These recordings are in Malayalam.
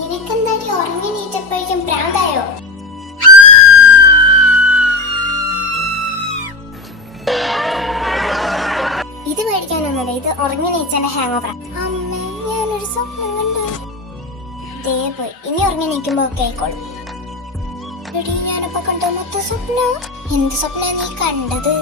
നിനക്കെന്താടി ഉറങ്ങി നീച്ചപ്പോഴേക്കും പ്രാന്തായോ? ഇത് മേടിക്കാനൊന്നുമില്ല, ഇത് ഉറങ്ങി നീച്ചന്റെ ഹാങ് ഓവർ. അമ്മേ, ഞാനൊരു സ്വപ്നം കണ്ടു. ദേ പോയി, ഇനി ഉറങ്ങി നീക്കുമ്പോ ഒക്കെ ആയിക്കോളും. എടി, ഞാനിപ്പോ കണ്ട മൊത്തം സ്വപ്നം. എന്ത് സ്വപ്ന നീ കണ്ടത്?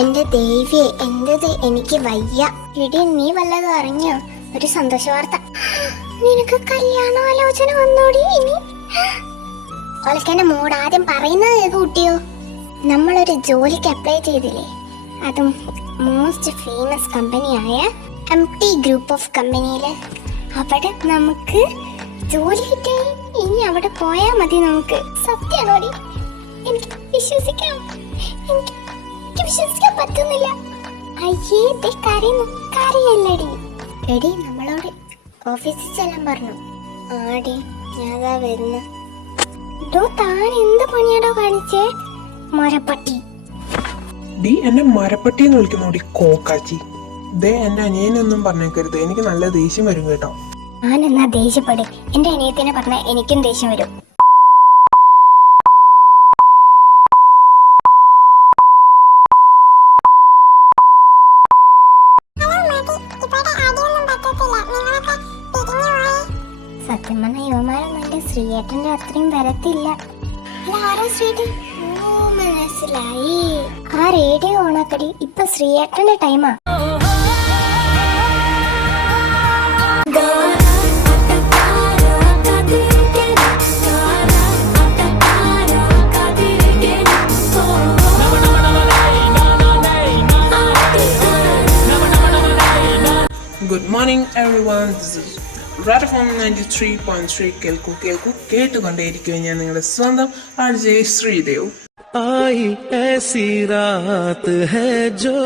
എന്റെ ദേവിയെ, എന്റത് എനിക്ക് വയ്യ. എടി, നീ വല്ലതും അറിഞ്ഞോ? ഒരു സന്തോഷ വാർത്ത. നിനക്ക് കല്യാണാലോചന വന്നോടി. ഇനി ഓൾക്കെന്റെ മൂഡ് ആദ്യം പറയുന്നത് കേക്ക് കുട്ടിയോ. നമ്മളൊരു ജോലിക്ക് അപ്ലൈ ചെയ്തില്ലേ, അതും മോസ്റ്റ് ഫേമസ് കമ്പനിയായ MT ഗ്രൂപ്പ് ഓഫ് കമ്പനിയില്. അവിടെ നമുക്ക് ജോലി കിട്ടിയാൽ ഇനി അവിടെ പോയാ മതി നമുക്ക്. സത്യമാണോടി? എനിക്ക് വിശ്വസിക്കാൻ പറ്റുന്നില്ല. അയ്യേ, കരയല്ലടി. എടി, നമ്മളോട് ഓഫീസിൽ ചെല്ലാൻ പറഞ്ഞു. ആടി, ഞാതാ വരുന്ന. താൻ എന്ത് പണിയാടോ കാണിച്ചേ? മരപ്പട്ടി. ഡി, എന്നെ മരപ്പട്ടി എന്ന് വിളിക്കുന്നോടി കോക്കാച്ചി. ദേ, എന്റെ അനിയനൊന്നും പറഞ്ഞേക്കരുത്, എനിക്ക് നല്ല ദേഷ്യം വരും കേട്ടോ. ഞാൻ എന്നാ ദേഷ്യപ്പെടും. എന്റെ അനിയത്തിനെ പറഞ്ഞ എനിക്കും ദേഷ്യം വരും. സത്യം പറഞ്ഞ യുവമാരൊന്നും എന്റെ ശ്രീയേട്ടന്റെ അത്രയും വരത്തില്ല. മനസ്സിലായി. ആ റേഡിയോ ഓണാക്കടി, ഇപ്പൊ ശ്രീയേട്ടന്റെ ടൈമാ. Good morning everyone, this is Radha from 93.3 കേൾക്കൂ കേട്ടുകൊണ്ടേയിരിക്കും ഞാൻ നിങ്ങളുടെ സ്വന്തം RJ ശ്രീദേവ്. आई ऐसी रात है जो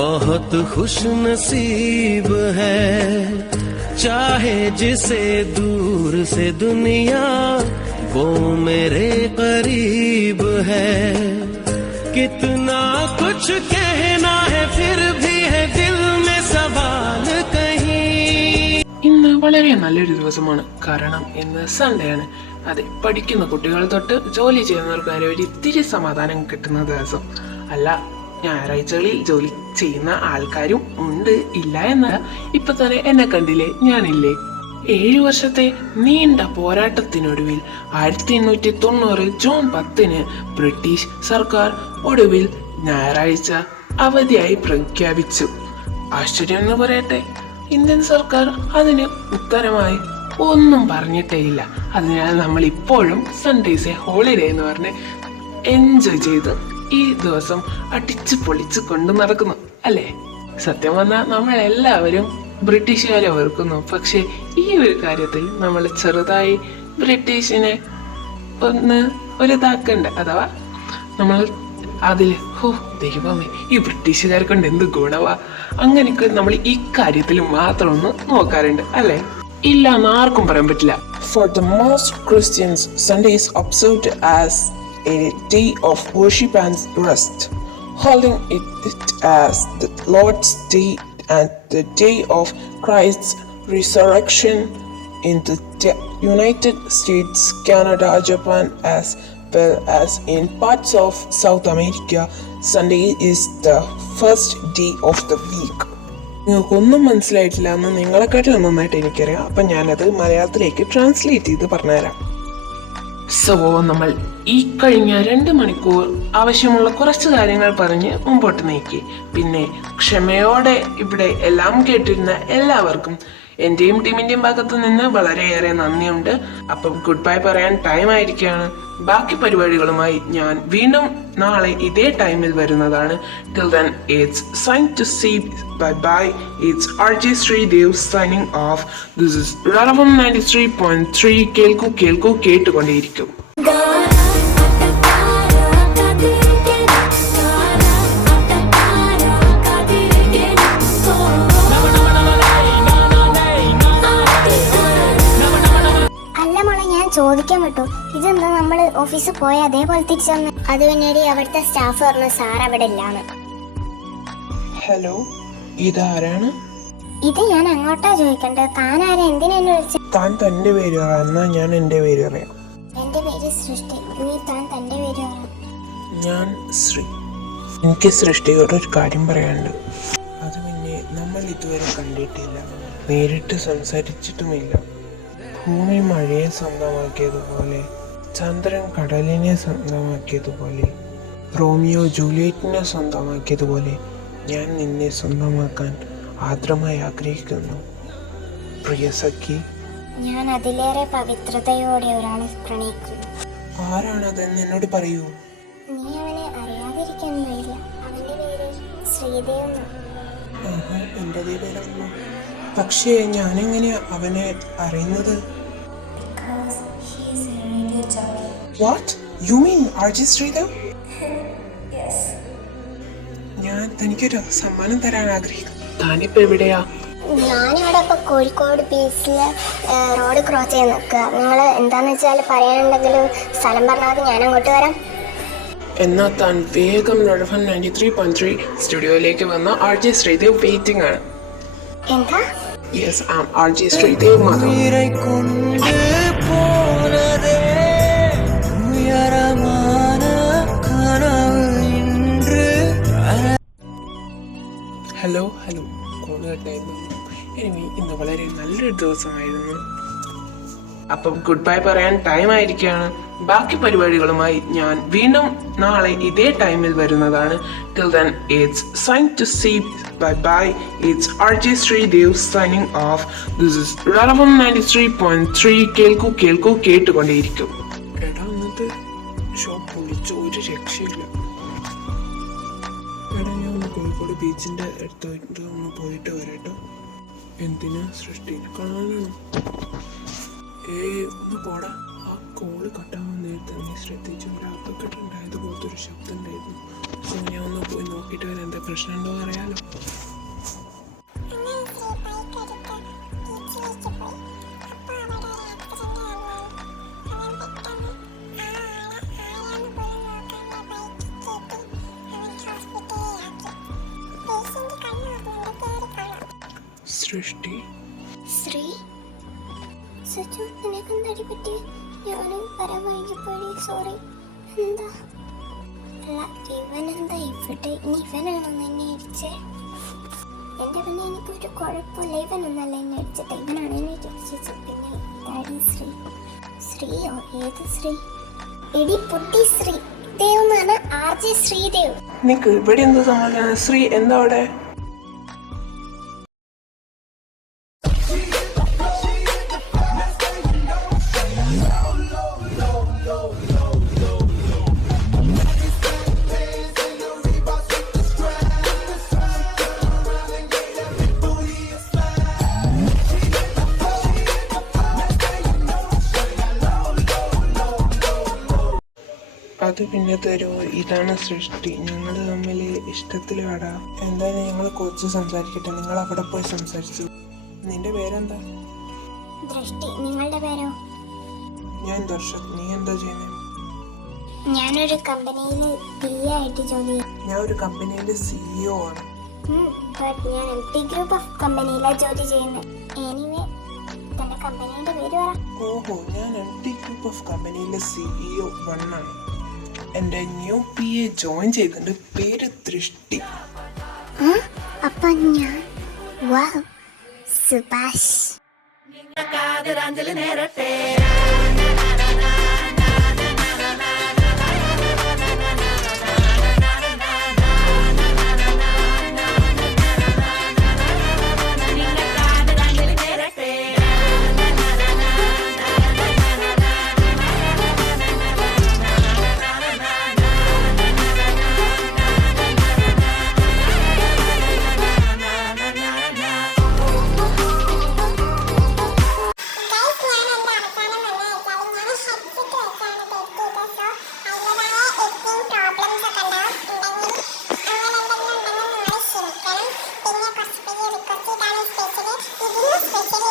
बहुत खुश नसीब है, चाहे जिसे दूर से दुनिया वो मेरे करीब है, कितना कुछ कहना है फिर भी है दिल में सवाल कहीं. ഇന്ന് വളരെ നല്ലൊരു ദിവസമാണ്, കാരണം ഇന്ന് സൺഡേ ആണ്. അതെ, പഠിക്കുന്ന കുട്ടികൾ തൊട്ട് ജോലി ചെയ്യുന്നവർക്ക് വരെ ഒരു ഇത്തിരി സമാധാനം കിട്ടുന്ന ദിവസം. അല്ല, ഞായറാഴ്ചകളിൽ ജോലി ചെയ്യുന്ന ആൾക്കാരും ഉണ്ട്, ഇല്ല എന്നല്ല. ഇപ്പൊ തന്നെ എന്നെ കണ്ടില്ലേ, ഞാനില്ലേ. 7 വർഷത്തെ നീണ്ട പോരാട്ടത്തിനൊടുവിൽ 1890 ജൂൺ 10 ബ്രിട്ടീഷ് സർക്കാർ ഒടുവിൽ ഞായറാഴ്ച അവധിയായി പ്രഖ്യാപിച്ചു. ആശ്ചര്യം എന്ന് പറയട്ടെ, ഇന്ത്യൻ സർക്കാർ അതിന് ഉത്തരമായി ഒന്നും പറഞ്ഞിട്ടേ ഇല്ല. അതിനാൽ നമ്മൾ ഇപ്പോഴും സൺഡേസ് ഹോളിഡേ എന്ന് പറഞ്ഞ് എൻജോയ് ചെയ്ത് ഈ ദിവസം അടിച്ചു പൊളിച്ച് കൊണ്ടു നടക്കുന്നു അല്ലേ? സത്യം പറഞ്ഞാൽ നമ്മൾ എല്ലാവരും ബ്രിട്ടീഷുകാരെ ഓർക്കുന്നു. പക്ഷെ ഈ ഒരു കാര്യത്തിൽ നമ്മൾ ചെറുതായി ബ്രിട്ടീഷിനെ ഒരു ഇതാക്കണ്ട, അഥവാ നമ്മൾ അതിൽ ദൈവമേ, ഈ ബ്രിട്ടീഷുകാരെ കൊണ്ട് എന്ത് ഗുണവാ, അങ്ങനെയൊക്കെ നമ്മൾ ഈ കാര്യത്തിൽ മാത്രം ഒന്ന് നോക്കാറുണ്ട് അല്ലേ? ഇല്ല എന്ന് ആർക്കും പറയാൻ പറ്റില്ല. For the most Christians, Sunday is observed as a day of worship and rest, holding it as the Lord's Day and the day of Christ's resurrection. In the United States, Canada, Japan, as well as in parts of South America, Sunday is the first day of the week. നിങ്ങൾക്കൊന്നും മനസ്സിലായിട്ടില്ല എന്ന് നിങ്ങളെക്കാട്ടിലും നന്നായിട്ട് എനിക്കറിയാം. അപ്പം ഞാനത് മലയാളത്തിലേക്ക് ട്രാൻസ്ലേറ്റ് ചെയ്ത് പറഞ്ഞുതരാം. സോ, നമ്മൾ ഈ കഴിഞ്ഞ 2 മണിക്കൂർ ആവശ്യമുള്ള കുറച്ച് കാര്യങ്ങൾ പറഞ്ഞ് മുമ്പോട്ട് നീക്കി. പിന്നെ ക്ഷമയോടെ ഇവിടെ എല്ലാം കേട്ടിരുന്ന എല്ലാവർക്കും എന്റെയും ടീമിന്റെയും ഭാഗത്തു നിന്ന് വളരെയേറെ നന്ദിയുണ്ട്. അപ്പം ഗുഡ് ബൈ പറയാൻ ടൈം ആയിരിക്കുകയാണ്. ബാക്കി പരിപാടികളുമായി ഞാൻ വീണ്ടും നാളെ ഇതേ ടൈമിൽ വരുന്നതാണ്. Till then, it's time to say bye-bye. It's RJ Sridev signing off. This is Radha 93.3 കേൾക്കൂ കേട്ടുകൊണ്ടേയിരിക്കും. ചോദിക്കാൻ പറ്റൂ, ഇതെന്താ നമ്മൾ ഓഫീസിൽ പോയ അതേപോലെ തിരിച്ചു വന്ന്? അത് പിന്നീട് അവിടുത്തെ സ്റ്റാഫ് പറഞ്ഞു സാർ അവിടെ ഇല്ലാന്ന്. ഹലോ, ഇതാരാണ്? ഇത് ഞാൻ അങ്ങോട്ടാ ചോദിക്കണ്ടത്. താൻ ആരാ? എന്തിനാ എന്നെ വിളിച്ചത്? താൻ തന്റെ പേര് പറ, എന്നാ ഞാൻ എന്റെ പേര് പറയാം. എന്റെ പേര് സൃഷ്ടി. നീ താൻ തന്റെ പേര് പറ. ഞാൻ ശ്രീ. എനിക്ക് സൃഷ്ടിയോട് ഒരു കാര്യം പറയാനുണ്ട്. അത് പിന്നെ നമ്മൾ ഇതുവരെ കണ്ടിട്ടില്ല, നേരിട്ട് സംസാരിച്ചിട്ടുമില്ല. ഭൂമി മഴയെ സ്വന്തമാക്കിയതുപോലെ, ചന്ദ്രൻ കടലിനെ സ്വന്തമാക്കിയതുപോലെ, റോമിയോ ജൂലിയറ്റിനെ സ്വന്തമാക്കിയതുപോലെ ഞാൻ നിന്നെ സ്വന്തമാക്കാൻ ആർദ്രമായി ആഗ്രഹിക്കുന്നു പ്രിയ സഖി. ഞാൻ അതിലേറെ പവിത്രതയോടെ ഒരാളെ പ്രണയിക്കുന്നു. ആരാണതെന്ന് എന്നോട് പറയൂ. നീ അവനെ അറിയാതിരിക്കാൻ വഴിയില്ല. അവന്റെ പേര് ശ്രീദേവ്. എൻ്റെ പേരാണല്ലോ. പക്ഷേ ഞാനെങ്ങനെയാ അവനെ അറിയുന്നത്? What? You mean RJ Sridhav? ഞാൻ തനിക്കൊരു സമ്മാനം തരാൻ ആഗ്രഹിക്കുന്നു. താനിപ്പോ എവിടെയാ? ഞാനിവിടെ ഇപ്പൊ കോഴിക്കോട് ബീച്ചില് റോഡ് ക്രോസ് ചെയ്യാൻ നിൽക്കുക. നിങ്ങൾ എന്താന്ന് വെച്ചാൽ പറയാനുണ്ടെങ്കിൽ സ്ഥലം പറഞ്ഞാൽ ഞാൻ അങ്ങോട്ട് വരാം. എന്നാ താൻ വേഗം 93.3 സ്റ്റുഡിയോയിലേക്ക് വന്ന RJ Sridhav വെയിറ്റിംഗ് ആണ്. എന്താ? Yes, I'm RJ Sridhav Madhav. Hello call കട്ടായിരുന്നു. എനിവേ ഇന്ന് വളരെ നല്ലൊരു ദിവസമായിരുന്നു. അപ്പം ഗുഡ് ബൈ പറയാൻ ടൈം ആയിരിക്കുകയാണ്. ബാക്കി പരിപാടികളുമായി ഞാൻ വീണ്ടും നാളെ ഇതേ ടൈമിൽ വരുന്നതാണ്. Till then, it's time to say bye. It's RJ Sridhav signing off. This is Relevant 93.3. കേൾക്കൂ കേട്ടുകൊണ്ടേയിരിക്കും. എടാ അന്നത്തെ ഷോപ്പ് പൊളിച്ച ഒരു രക്ഷയില്ല. എടാ ഞാൻ ഒന്ന് കോഴിക്കോട് ബീച്ചിൻ്റെ അടുത്തായിട്ട് ഒന്ന് പോയിട്ട് വരാട്ടോ. എന്തിനാ? സൃഷ്ടിനെ കാണാനാണ്. ഒന്ന് പോടാ. ആ കോള് കട്ടാവാൻ നേരത്തെ നീ ശ്രദ്ധിച്ചു, ഒരു അപകടമുണ്ടായതുപോലത്തെ ഒരു ശബ്ദം ഉണ്ടായിരുന്നു. സോ ഞാൻ ഒന്ന് പോയി നോക്കിയിട്ട് വരാം, എന്താ പ്രശ്നമുണ്ടോ അറിയാലോ. സൃഷ്ടി ശ്രീ സച്ചു, നിനക്കെന്താടി പറ്റി? ഞാനും വരാൻ വൈകിപ്പോയി, സോറി. എന്താ? അല്ല, ഇവനെന്താ ഇവിടെ? ഇനി ഇവനാണോ എന്നെ ഇടിച്ചേ? എൻ്റെ പിന്നെ എനിക്കൊരു കുഴപ്പമില്ല. ഇവനൊന്നല്ല എന്നെ ഇടിച്ചത്, ഇവനാണ് എന്നെ ഇടിച്ചത്. പിന്നെ ഡാഡി ശ്രീയോ? ഏത് ശ്രീ? എടി പുട്ടി ശ്രീദേവ് എന്നാണ്. RJ ശ്രീദേവ്. നിനക്ക് ഇവിടെ എന്ത് സമാധാനം? ശ്രീ എന്താ അവിടെ? അത് പിന്നെ തരൂ. ഇതാണ് സൃഷ്ടി. ഞങ്ങൾ തമ്മിൽ ഇഷ്ടത്തിലാടാ. എന്തായാലും ഞങ്ങൾ കുറച്ച് സംസാരിക്കട്ടെ. നിങ്ങൾ അവിടെ പോയി സംസാരിച്ചു. നിന്റെ പേരെന്താ? ദൃഷ്ടി. നിങ്ങളുടെ പേരോ? ഞാൻ ദർശക്. നീ എന്താ ചെയ്യുന്നത്? ഞാനൊരു കമ്പനിയിൽ PA ആയിട്ട് ജോലി ചെയ്യും. ഞാൻ ഒരു കമ്പനിയുടെ CEO ആണ്. ബട്ട് ഞാൻ MT ഗ്രൂപ്പ് ഓഫ് കമ്പനിയിലാണ് ജോലി ചെയ്യുന്നത്. എനിവേ, തന്റെ കമ്പനിയുടെ പേര് പറ. ഓഹോ, ഞാൻ MT ഗ്രൂപ്പ് ഓഫ് കമ്പനിയിലെ CEO 1 ആണ്. എൻ്റെ ന്യൂ PA ജോയിൻ ചെയ്തിട്ടുണ്ട്. പേര് ദൃഷ്ടി. അപ്പൊ ഞാൻ വാവ് സുഭാഷ്. സ്പെഷ്യൽ